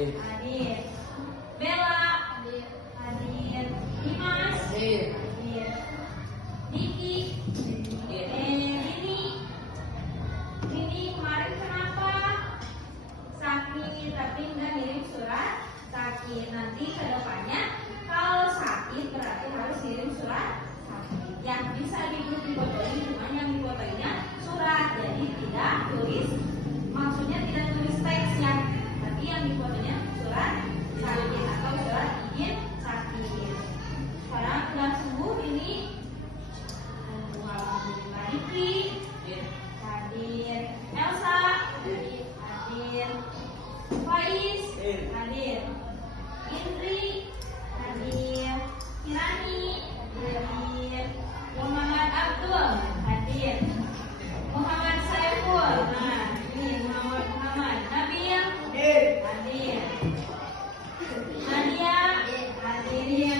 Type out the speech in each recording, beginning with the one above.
Hadir. Bella. Hadir. Dimas. Hadir. Diki. Rini kemarin kenapa sakit tapi nggak ngirim surat sakit? Nanti kedepannya kalau sakit berarti harus kirim surat sakit. Yang bisa difotoin cuma yang difotoinnya surat, jadi tidak tulis, maksudnya tidak tulis teks ya, tapi yang difotonya surat sakit atau surat izin sakit. Sekarang sudah sembuh ini. Alhamdulillah. Riki hadir. Elsa hadir. Faiz hadir. Indri hadir. Kirani hadir. Muhammad Abdul hadir. Muhammad Saiful, nah ini Muhammad Nabil hadir. Nadia hadir.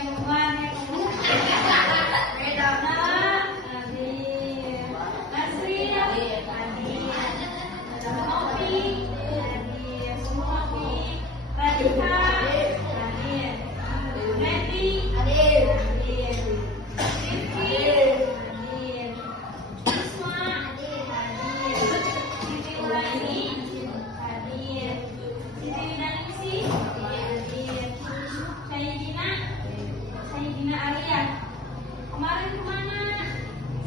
Kemarin kemana?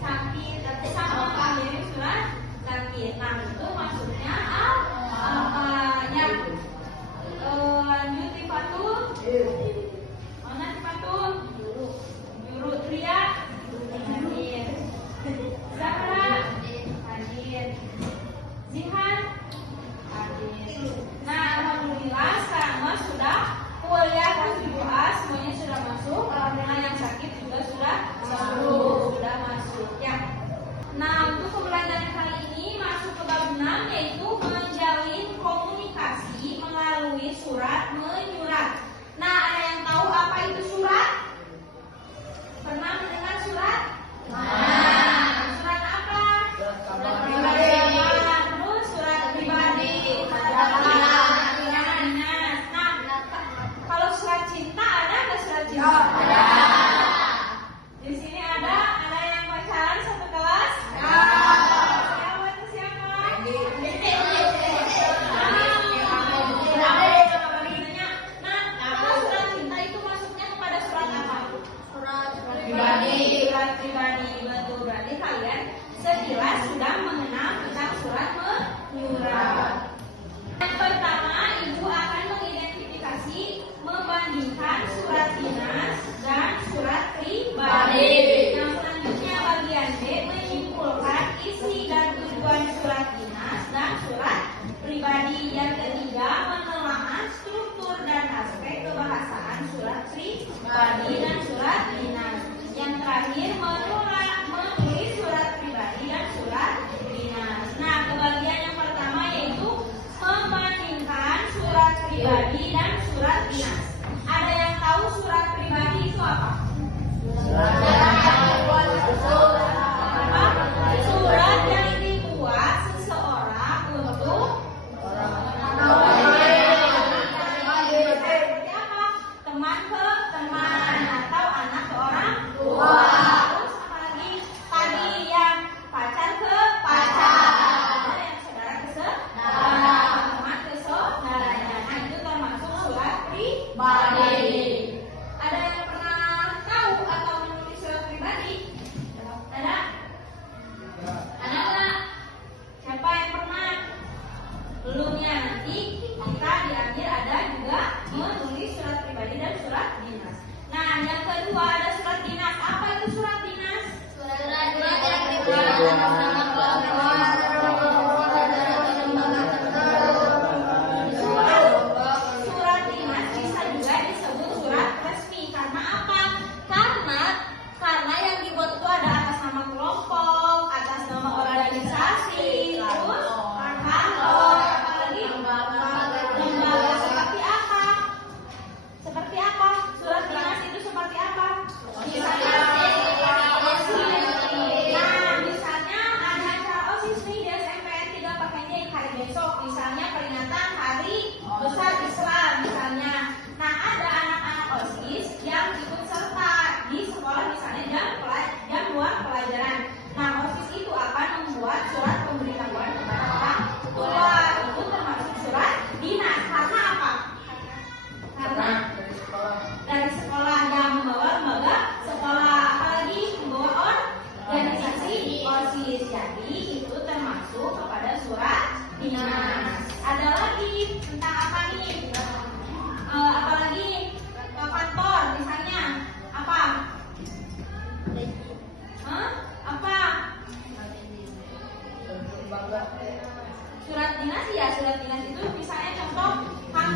Sakit, tapi sama kirim surat sakit. Nah itu maksudnya apa ya? Lanjut Tifatul. Mana Tifatul? Juru Tria hadir. Zahra hadir. Zihan hadir. Nah alhamdulillah sekarang mah sudah kuliah kelas 7A semuanya sudah masuk. Nah yang sakit juga sudah masuk ya. Nah untuk pembelajaran kali ini masuk ke bab 6 yaitu menjalin komunikasi melalui surat menyurat. Nah ada yang tahu apa itu surat? Pernah mendengar surat? Surat apa? Surat pribadi. Terus surat pribadi. Nah kalau surat cinta ada nggak surat cinta? Ada. Di sini ada yang pacaran satu kelas? Siapa itu siapa? Nah, kalau surat cinta itu masuknya kepada surat apa? Surat pribadi. Surat pribadi, betul. Berarti kalian sekilas sudah mengenal tentang surat menyurat. Yang pertama, ibu akan mengidentifikasi, membandingkan surat dinas dan surat pribadi. Yang selanjutnya bagian B menyimpulkan isi dan tujuan surat dinas dan surat pribadi. Yang ketiga menelaah struktur dan aspek kebahasaan surat pribadi dan surat dinas. Yang terakhir menulis surat pribadi dan surat dinas. Nah, kebagian yang pertama yaitu membandingkan surat pribadi dan surat dinas. Ada yang tahu surat pribadi itu apa? Surat yang dibuat seseorang untuk teman ke teman atau anak ke orang tua. Terus apa lagi? Tadi yang pacar ke pacar, yang saudara ke saudara, teman ke saudaranya. Nah itu termasuk surat pribadi. Ada yang pernah tahu atau menulis surat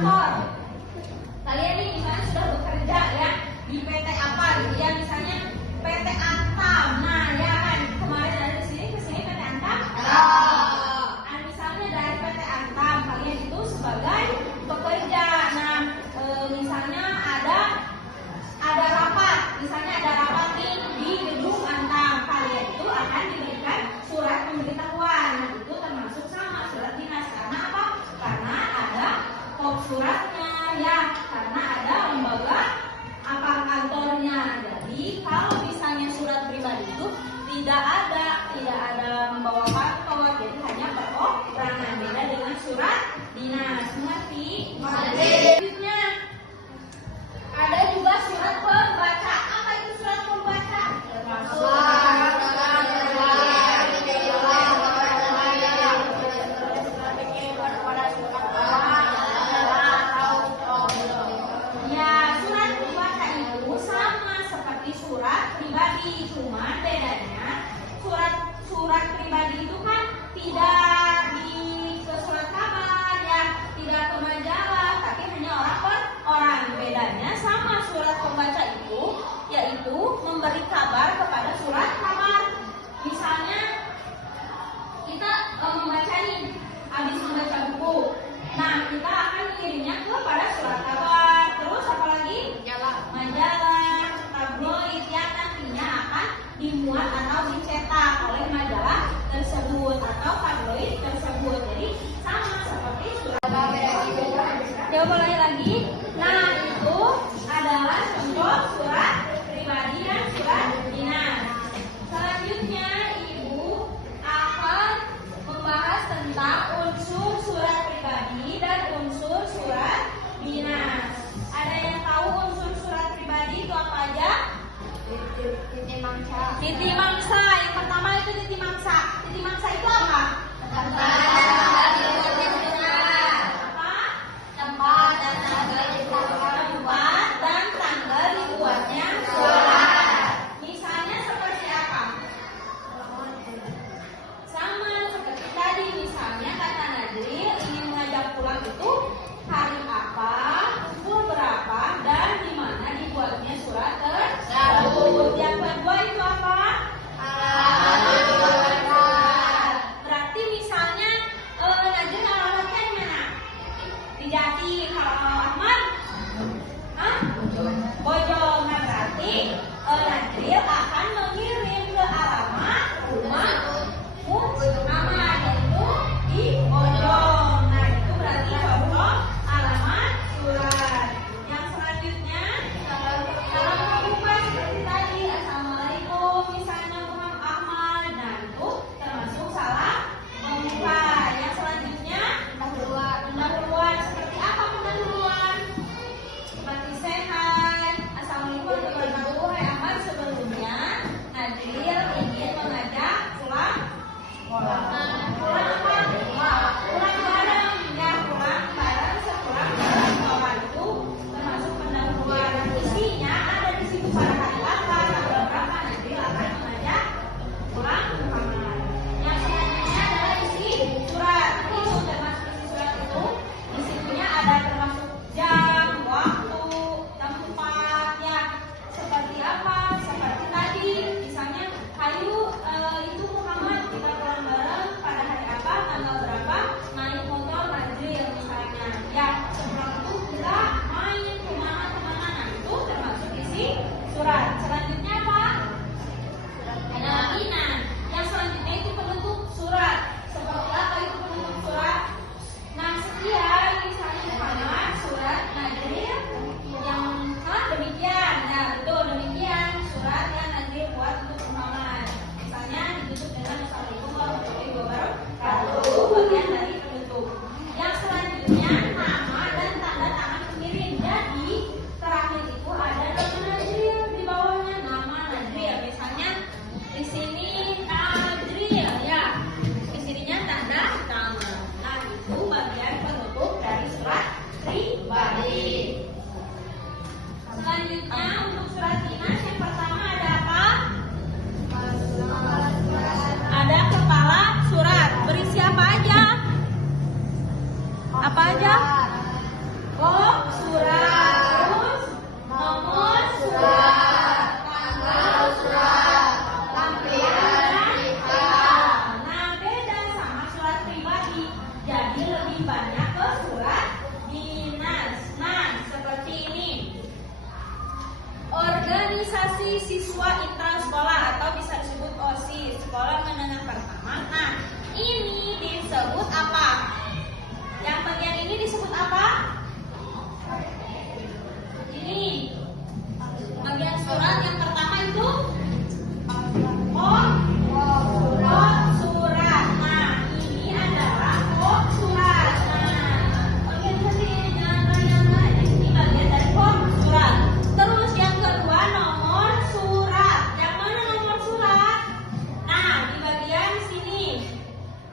kantor. Kalian nih misalnya sudah bekerja ya di PT apa gitu ya, misalnya PT Antam. Nah ya kan kemarin dari sini ke sini PT Antam. Nah, misalnya dari PT Antam kalian itu sebagai pekerja. Nah misalnya ada rapat, misalnya ada rapat di gedung Antam, kalian itu akan diberikan surat pemberitahuan. Nah itu termasuk sama surat dinas. Karena apa? Karena ada kop suratnya ya, karena ada lembaga apa kantornya. Jadi kalau misalnya surat pribadi itu tidak ada membawa kantor, jadi hanya perorangan, beda dengan surat dinas. Mengerti? Selanjutnya ada juga surat pembaca. Apa itu surat pembaca? Surat pribadi, cuma bedanya surat pribadi itu kan tidak ke surat kabar ya, tidak ke majalah, tapi hanya orang per orang. Bedanya sama surat pembaca itu yaitu memberi kabar kepada surat kabar. Misalnya kita membaca nih, habis membaca buku, nah kita akan mengirimnya kepada surat kabar. Terus apalagi majalah, tabloid yang nantinya akan dimuat atau dicetak oleh majalah tersebut atau tabloid tersebut. Jadi sama seperti surat. Coba mulai lagi. Nah itu adalah contoh surat pribadi dan surat dinas. Selanjutnya ibu akan membahas tentang unsur surat pribadi dan unsur surat dinas. Ada yang tahu unsur surat pribadi itu apa aja? Titi mangsa. Yang pertama itu titi mangsa. Titi mangsa itu apa? Tempat dan tanggal dibuatnya surat. Misalnya seperti apa? Sama seperti tadi, misalnya kata Najril ingin mengajak pulang itu hari apa, pukul berapa, dan di mana dibuatnya surat tersebut. Yang kedua itu apa? Berarti misalnya Najril alamatnya di mana? Di Jati. Kalau Ahmad? Bojong. Nah berarti Najril akan mengirim ke alamat rumah Ahmad yaitu di Bojong. Nah itu berarti contoh alamat surat. Yang selanjutnya salam membuka seperti tadi, assalamualaikum misalnya Muhammad Ahmad. Nah itu termasuk salam membuka. Yang selanjutnya pendahuluan. Seperti apa pendahuluan? Seperti sehat, assalamualaikum warahmatullahi wabarakatuh. Hai Ahmad, sebelumnya Najril ingin mengajak pulang bareng ya, pulang bareng sepulang kawan itu termasuk pendahuluan. Isinya ada di situ pada hari apa, tanggal berapa Najril akan mengajak pulang Muhammad. Yang selanjutnya adalah isi surat. Itu termasuk isi surat itu isinya ada termasuk jam, waktu, tempat ya. Seperti apa? Seperti tadi misalnya ayo itu Muhammad kita pulang bareng pada hari apa, tanggal berapa, naik motor Najril misalnya ya. Setelah itu kita main kemana-kemana. Nah itu termasuk isi surat. Selanjutnya apa? Jaminan. Yang selanjutnya itu penutup surat. Seperti apa itu penutup surat? Nah sekian misalnya Muhammad surat Najril yang demikian. Nah betul demikian surat yang Najril buat untuk Muhammad. Misalnya ditutup dengan assalamualaikum warahmatullahi wabarakatuh. Bagian dari penutup. Yang selanjutnya nama dan tanda tangan pengirim. Jadi terakhir itu ada nama Najril, di bawahnya nama Najril. Misalnya di sini Najril ya, di sininya tanda tangan. Nah itu bagian penutup dari surat pribadi. Selanjutnya untuk surat dinas yang pertama ada apa? Ada kepala surat. Berisi apa aja? Apa aja? organisasi siswa intra sekolah atau bisa disebut OSIS, sekolah menengah pertama. Nah, ini disebut apa? Yang bagian ini disebut apa? Ini bagian surat yang pertama itu surat. Nah, ini adalah surat. Nah, organisasi ini bagian dari surat. Terus yang kedua nomor surat. Yang mana nomor surat? Nah, di bagian sini.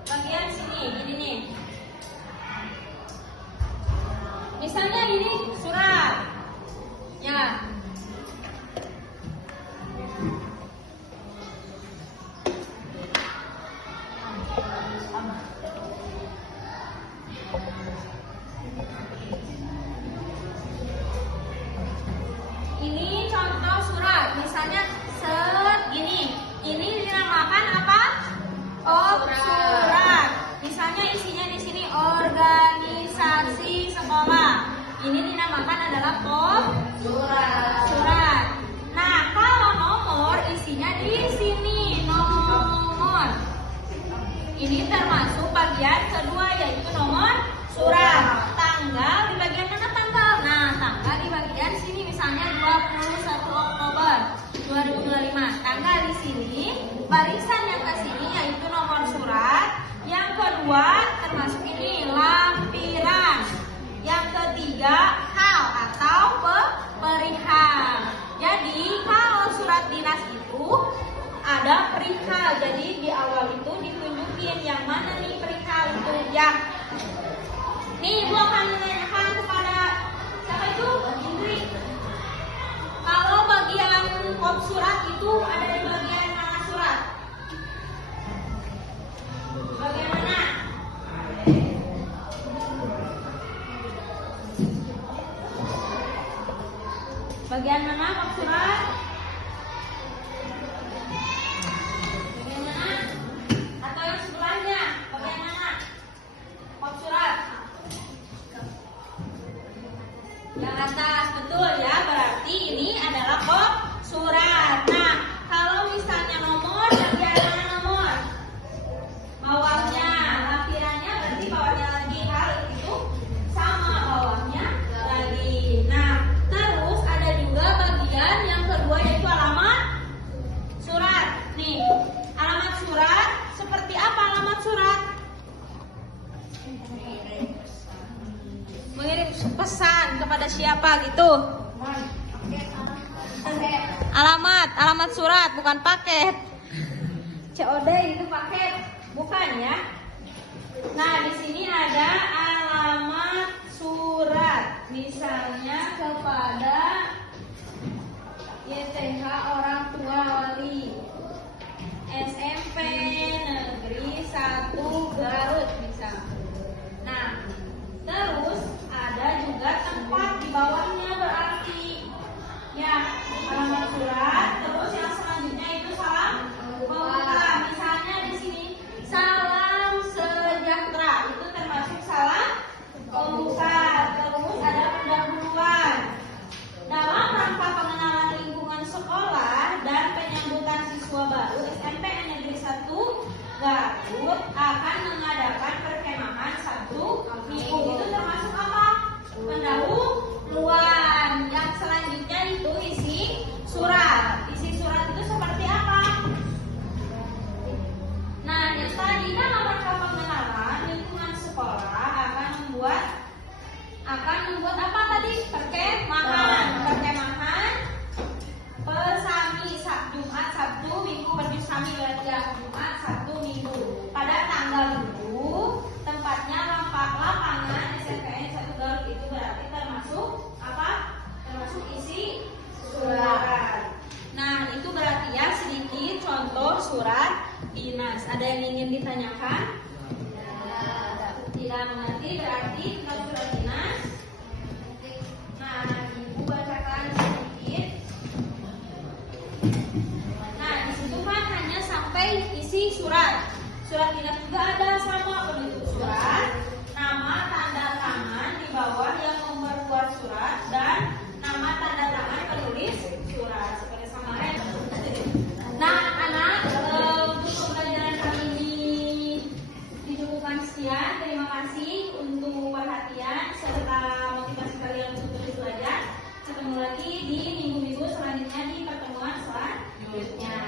Bagian sini, ini nih. Misalnya ini surat. Ya. Ini contoh surat, misalnya segini. Ini dinamakan apa? Surat. Misalnya isinya di sini organisasi sekolah. Ini dinamakan adalah surat. Nah, kalau nomor isinya di sini nomor. Ini termasuk bagian kedua yaitu nomor surat. Tanggal di bagian mana tanggal? Nah, tanggal di bagian sini misalnya 21 Oktober 2025. Tanggal di sini, barisan yang ke sini yaitu nomor surat. Yang kedua termasuk ini lampiran. Yang ketiga hal atau perihal. Jadi kalau surat dinas itu ada perihal. Jadi di awal itu ditunjukin yang mana nih perihal itu ya. Nih Ibu akan menanyakan kepada siapa itu? Indri. Kalau bagian surat itu ada di bagian mana surat? Bagian mana? Bagian mana surat? Bagian mana? Atau yang sebelahnya? Bagian mana? Surat. Yang atas, betul ya. Berarti ini adalah surat. Nah, kalau misalnya nomor, bagian mana nomor? Bawahnya, lampirannya berarti bawahnya lagi. Hal itu sama bawahnya lagi. Nah, terus ada juga bagian yang kedua yaitu alamat surat. Nih, alamat surat seperti apa alamat surat? Mengirim pesan kepada siapa gitu? Alamat surat bukan paket. COD itu paket, bukan ya? Nah, di sini ada alamat surat, misalnya kepada YTH orang tua wali SMP Negeri 1 Garut misalnya. Nah, terus ada juga tempat di bawahnya berarti ya alamat surat. Terus yang selanjutnya itu salam pembuka. Misalnya di sini salam sejahtera itu termasuk salam pembuka. Terus ada pendahuluan dalam rangka pengenalan lingkungan sekolah dan penyambutan siswa baru SMP Negeri 1 Garut akan mengadakan perkemahan Sabtu Minggu. Itu termasuk apa? Pendahuluan. Yang selanjutnya itu isi surat. Isi surat itu seperti apa? Nah, yang tadi dalam rangka pengenalan lingkungan sekolah akan membuat apa tadi? Perkemahan. Pesami Jumat, Sabtu, Minggu, bersami berarti Jumat, Sabtu, Minggu. Pada tanggal itu tempatnya lapangan SMPN 1 Garut itu berarti termasuk apa? Termasuk isi surat. Nah, itu berarti ya sedikit contoh surat dinas. Ada yang ingin ditanyakan? Tidak mengerti berarti kalau surat dinas. Nah, Ibu bacakan sedikit. Nah, di situ kan hanya sampai isi surat. Surat dinas juga ada sama penutup surat, nama tanda tangan di bawah yang memperbuat surat dan nama tanda tangan penulis surat. kasih untuk perhatian serta motivasi kalian untuk terus belajar. Ketemu lagi di minggu-minggu selanjutnya di pertemuan selanjutnya.